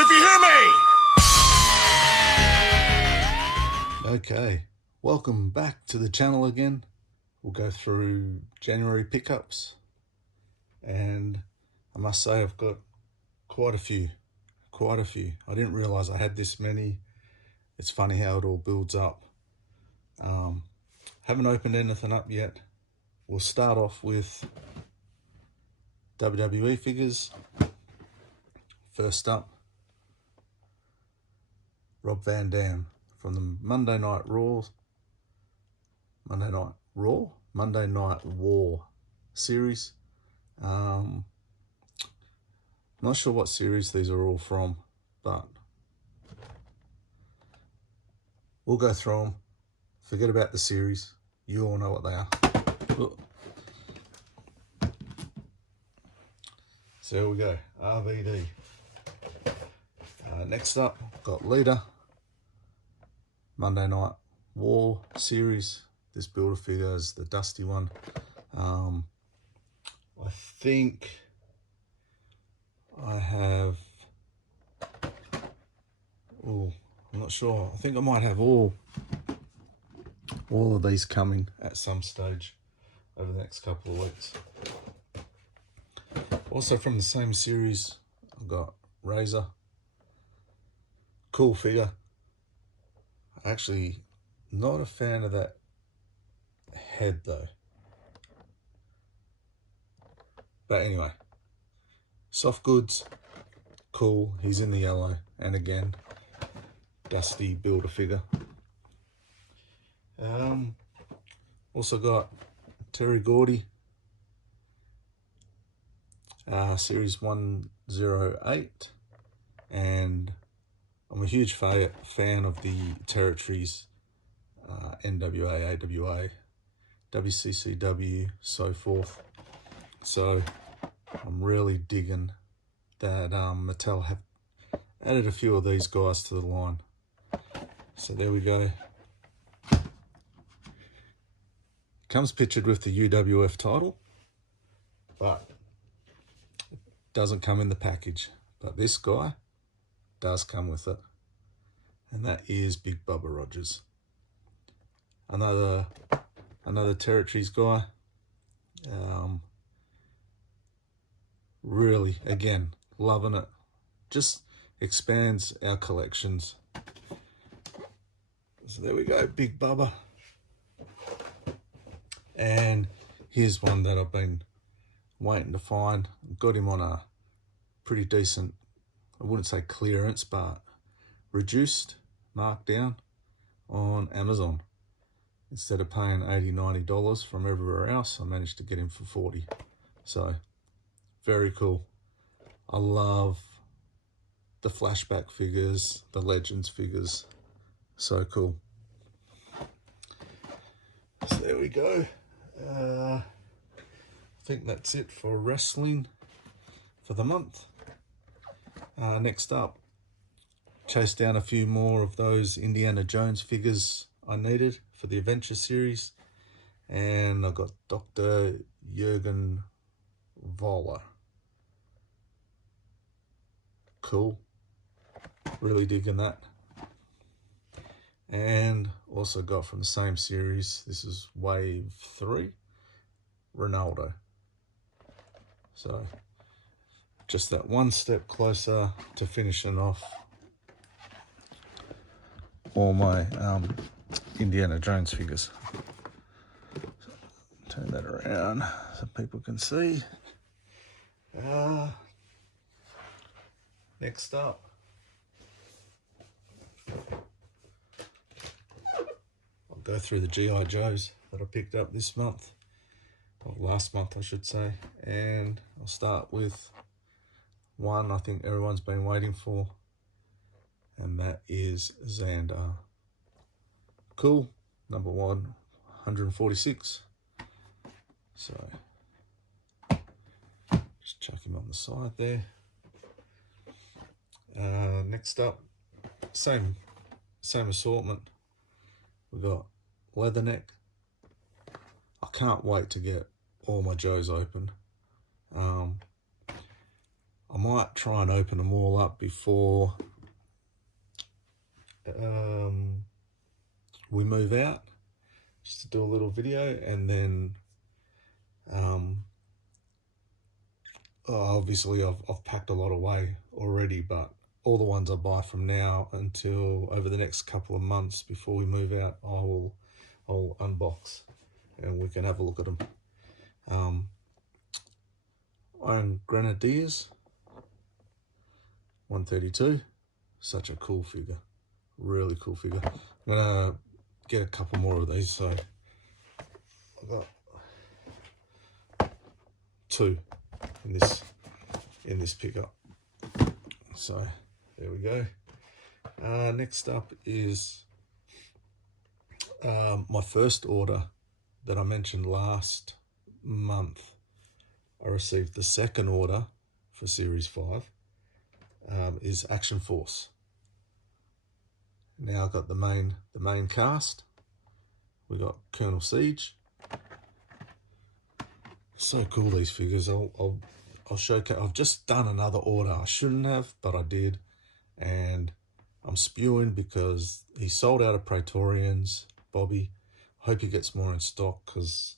if you hear me! Okay, welcome back to the channel again. We'll go through January pickups, and I must say I've got quite a few. I didn't realize I had this many. It's funny how it all builds up. Haven't opened anything up yet. We'll start off with WWE figures. First up, Rob Van Dam from the Monday Night War series. Not sure what series these are all from, but we'll go through them. Forget about the series. You all know what they are. So here we go, RVD. Next up, got Lita, Monday Night War series. This Build-A-Figure is the dusty one. I think I have, I'm not sure. I think I might have all of these coming at some stage over the next couple of weeks. Also from the same series, I've got Razor. Cool figure. Actually, not a fan of that head though. But anyway, soft goods, cool. He's in the yellow, and again, dusty Build-A-Figure. Also got Terry Gordy, series 108, and I'm a huge fan of the territories, NWA, AWA, WCCW, so forth. So I'm really digging that Mattel have added a few of these guys to the line. So there we go. Comes pictured with the UWF title, but it doesn't come in the package. But this guy does come with it, and that is Big Bubba Rogers. Another territories guy. Really, again, loving it. Just expands our collections. So there we go, Big Bubba. And here's one that I've been waiting to find. Got him on a pretty decent, I wouldn't say clearance, but reduced, markdown on Amazon. Instead of paying $80, $90 from everywhere else, I managed to get him for $40. So, very cool. I love the flashback figures, the Legends figures. So cool. So there we go. I think that's it for wrestling for the month. Next up, chased down a few more of those Indiana Jones figures I needed for the Adventure series, and I got Dr. Jürgen Voller. Cool, really digging that. And also got from the same series, this is Wave 3, Ronaldo. So just that one step closer to finishing off all my Indiana Jones figures. So, turn that around so people can see. Next up, I'll go through the G.I. Joes that I picked up this month, or last month I should say, and I'll start with one I think everyone's been waiting for, and that is Xandar. Cool, number 146. So just chuck him on the side there. Next up, same assortment. We got Leatherneck. I can't wait to get all my Joes open. I might try and open them all up before we move out, just to do a little video, and then obviously I've packed a lot away already, but all the ones I buy from now until over the next couple of months before we move out, I'll unbox and we can have a look at them. Iron Grenadiers 132, such a cool figure, really cool figure. I'm gonna get a couple more of these, so I've got 2 in this pickup. So there we go. Next up is my first order that I mentioned last month. I received the second order for Series 5, is Action Force. Now I've got the main cast. We got Colonel Siege. So cool, these figures. I'll showcase. I've just done another order. I shouldn't have, but I did, and I'm spewing because he sold out of Praetorians, Bobby. Hope he gets more in stock, because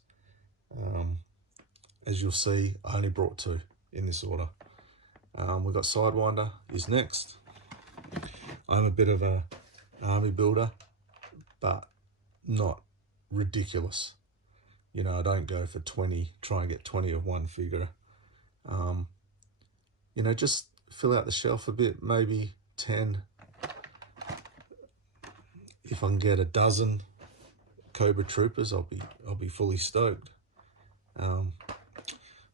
as you'll see, I only brought 2 in this order. We've got Sidewinder is next. I'm a bit of a army builder, but not ridiculous. You know, I don't go for 20, try and get 20 of one figure. You know, just fill out the shelf a bit, maybe 10. If I can get a dozen Cobra Troopers, I'll be fully stoked.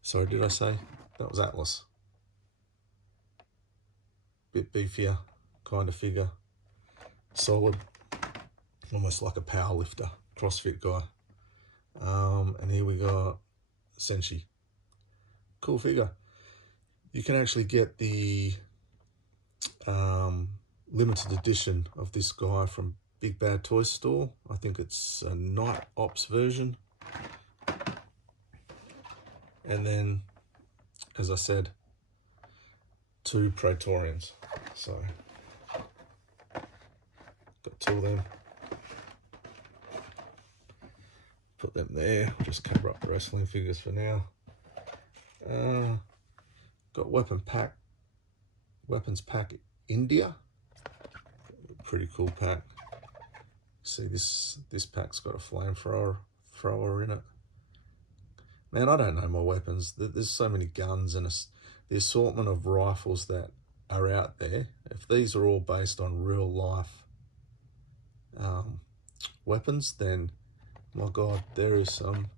Sorry, did I say that was Atlas? Bit beefier kind of figure, solid, almost like a power lifter, CrossFit guy. And here we got Senshi. Cool figure. You can actually get the limited edition of this guy from Big Bad Toy Store. I think it's a Night Ops version. And then, as I said, 2 Praetorians. So, got 2 of them. Put them there. Just cover up the wrestling figures for now. Got Weapons Pack India. Pretty cool pack. See, this pack's got a flamethrower in it. Man, I don't know my weapons. There's so many guns, and the assortment of rifles that are out there. If these are all based on real life weapons, then my God, there is some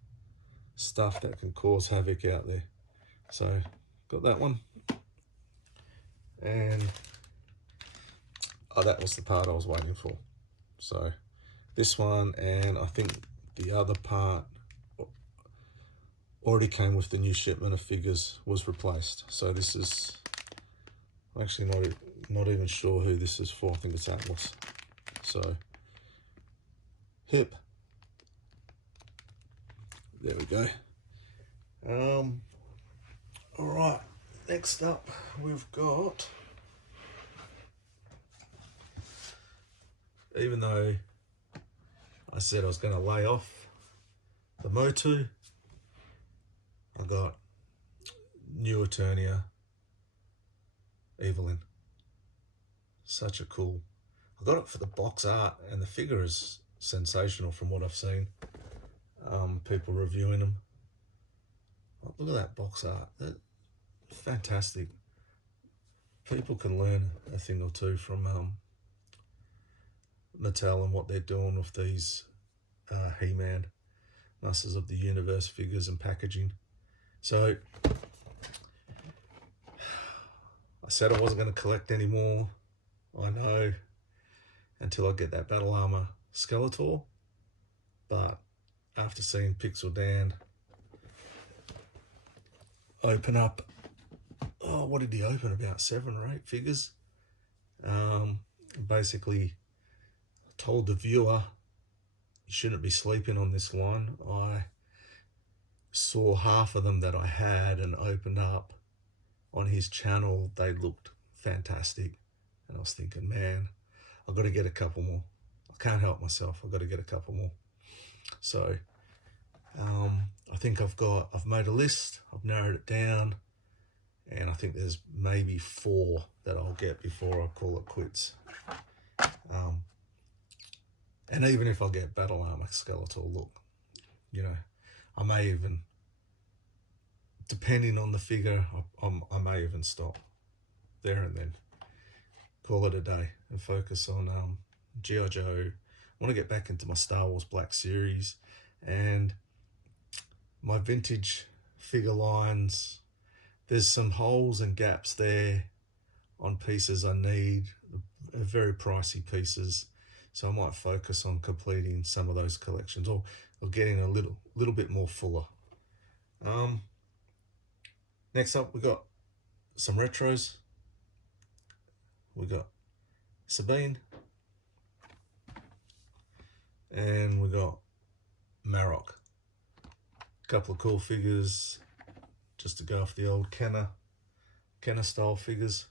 stuff that can cause havoc out there. So, got that one. And that was the part I was waiting for. So, this one, and I think the other part already came with the new shipment of figures, was replaced. So this is, I'm actually not even sure who this is for. I think it's Atlas. So, hip. There we go. All right, next up we've got, even though I said I was going to lay off the Motu, I got New Eternia Evelyn. Such a cool, I got it for the box art, and the figure is sensational from what I've seen. People reviewing them. Oh, look at that box art. That's fantastic. People can learn a thing or two from Mattel and what they're doing with these He-Man, Masters of the Universe figures and packaging. So, I said I wasn't going to collect anymore, I know, until I get that Battle Armor Skeletor, but after seeing Pixel Dan open up, oh, what did he open, about 7 or 8 figures? Basically told the viewer, you shouldn't be sleeping on this one. I saw half of them that I had and opened up, on his channel, they looked fantastic. And I was thinking, man, I've got to get a couple more. I can't help myself. I've got to get a couple more. So I think I've made a list. I've narrowed it down. And I think there's maybe 4 that I'll get before I call it quits. And even if I get Battle Armor Skeletor, look, you know, I may even, depending on the figure, I may even stop there and then, call it a day and focus on G.I. Joe. I want to get back into my Star Wars Black Series and my vintage figure lines. There's some holes and gaps there on pieces I need, very pricey pieces. So I might focus on completing some of those collections or getting a little bit more fuller. Next up, we got some retros. We got Sabine. And we got Marok. A couple of cool figures just to go off the old Kenner style figures.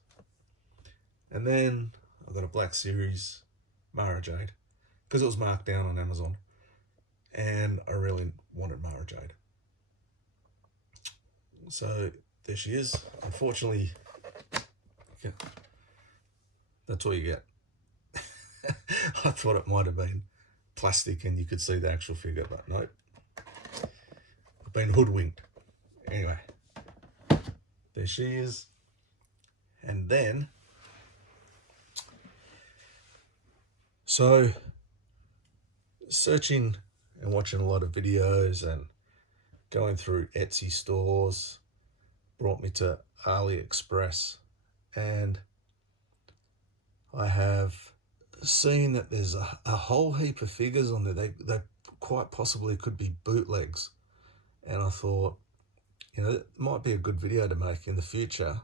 And then I got a Black Series Mara Jade because it was marked down on Amazon and I really wanted Mara Jade. So there she is. Unfortunately, that's all you get. I thought it might have been plastic and you could see the actual figure, but nope. I've been hoodwinked. Anyway, there she is. And then, so searching and watching a lot of videos and going through Etsy stores brought me to AliExpress, and I have seen that there's a whole heap of figures on there. They quite possibly could be bootlegs, and I thought, you know, it might be a good video to make in the future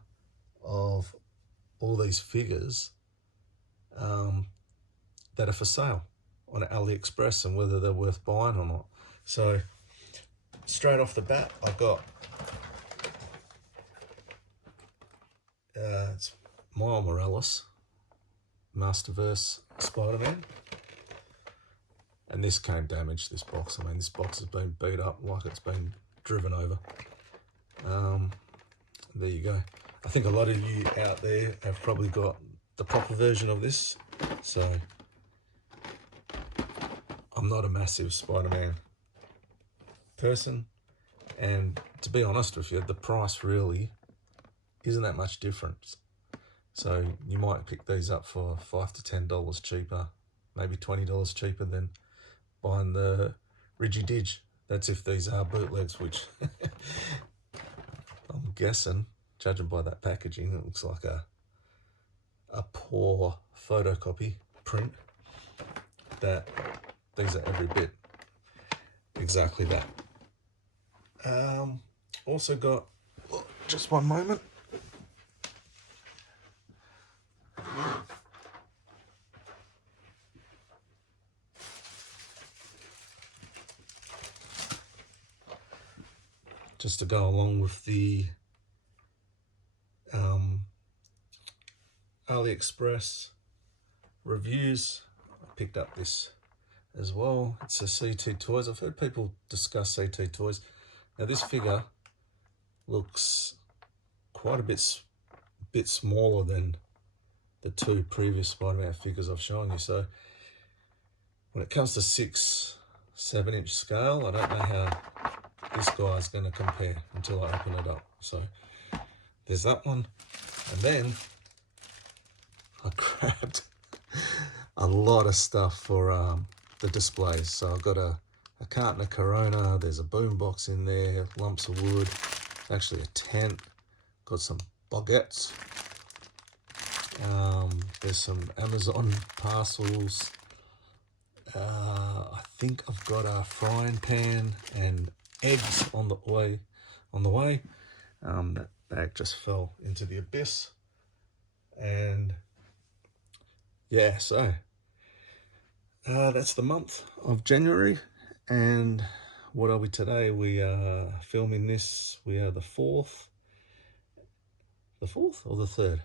of all these figures that are for sale on AliExpress and whether they're worth buying or not. So straight off the bat, I've got it's Miles Morales, Masterverse Spider-Man, and this came damaged, this box. I mean, this box has been beat up like it's been driven over. There you go. I think a lot of you out there have probably got the proper version of this, so I'm not a massive Spider-Man person, and to be honest with you, the price really isn't that much difference. So you might pick these up for $5 to $10 cheaper, maybe $20 cheaper than buying the Rigi-Dig. That's if these are bootlegs, which I'm guessing, judging by that packaging, it looks like a poor photocopy print, that these are every bit exactly that. Also got, just one moment. Just to go along with the AliExpress reviews, I picked up this as well. It's a CT Toys. I've heard people discuss CT Toys. Now this figure looks quite a bit smaller than the 2 previous Spider-Man figures I've shown you. So when it comes to 6-7 inch scale, I don't know how this guy's going to compare until I open it up. So there's that one. And then I grabbed a lot of stuff for the displays. So I've got a carton of Corona, there's a boombox in there, lumps of wood, actually a tent, got some baguettes, there's some Amazon parcels, I think I've got a frying pan and eggs on the way. That bag just fell into the abyss. And yeah, so that's the month of January. And what are we today? We are filming this, we are the 4th. the 4th or the 3rd.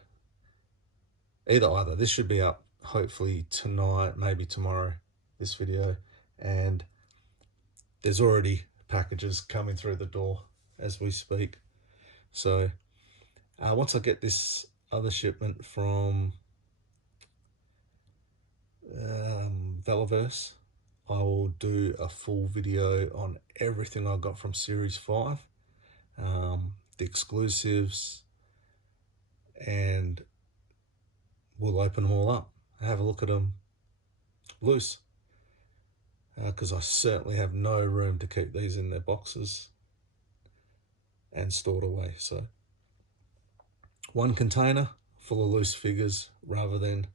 Either. This should be up hopefully tonight, maybe tomorrow, this video. And there's already packages coming through the door as we speak. So once I get this other shipment from Velaverse, I will do a full video on everything I got from Series 5, the exclusives, and we'll open them all up, have a look at them loose, because I certainly have no room to keep these in their boxes and stored away. So 1 container full of loose figures rather than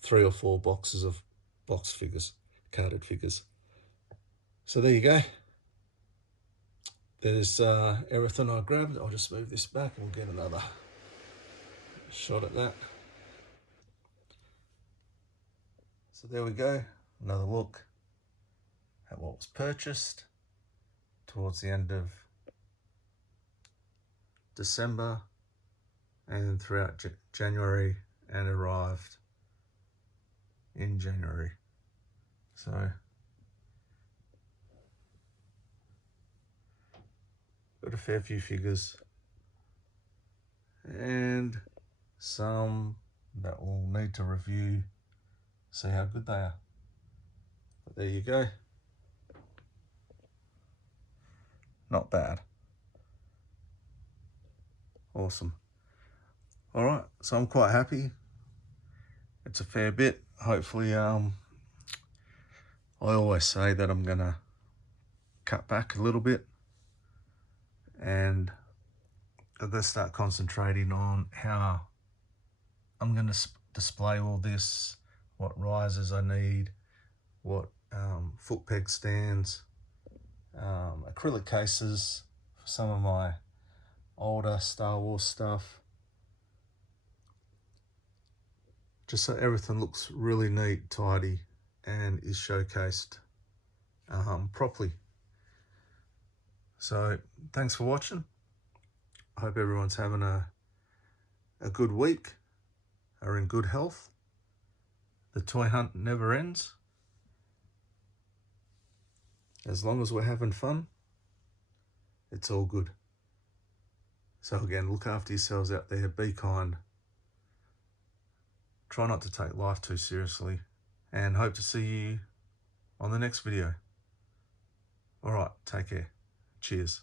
3 or 4 boxes of box figures, carded figures. So there you go. There's everything I grabbed. I'll just move this back and we'll get another shot at that. So there we go, another look at what was purchased towards the end of December and throughout January, and arrived in January. So got a fair few figures and some that we'll need to review, see how good they are. But there you go. Not bad. Awesome. All right, so I'm quite happy. It's a fair bit. Hopefully, I always say that I'm gonna cut back a little bit, and I'm gonna start concentrating on how I'm gonna display all this, what risers I need, what foot peg stands, acrylic cases for some of my older Star Wars stuff, just so everything looks really neat, tidy, and is showcased properly. So thanks for watching. I hope everyone's having a good week, are in good health. The toy hunt never ends. As long as we're having fun, it's all good. So again, look after yourselves out there, be kind. Try not to take life too seriously, and hope to see you on the next video. All right, take care. Cheers.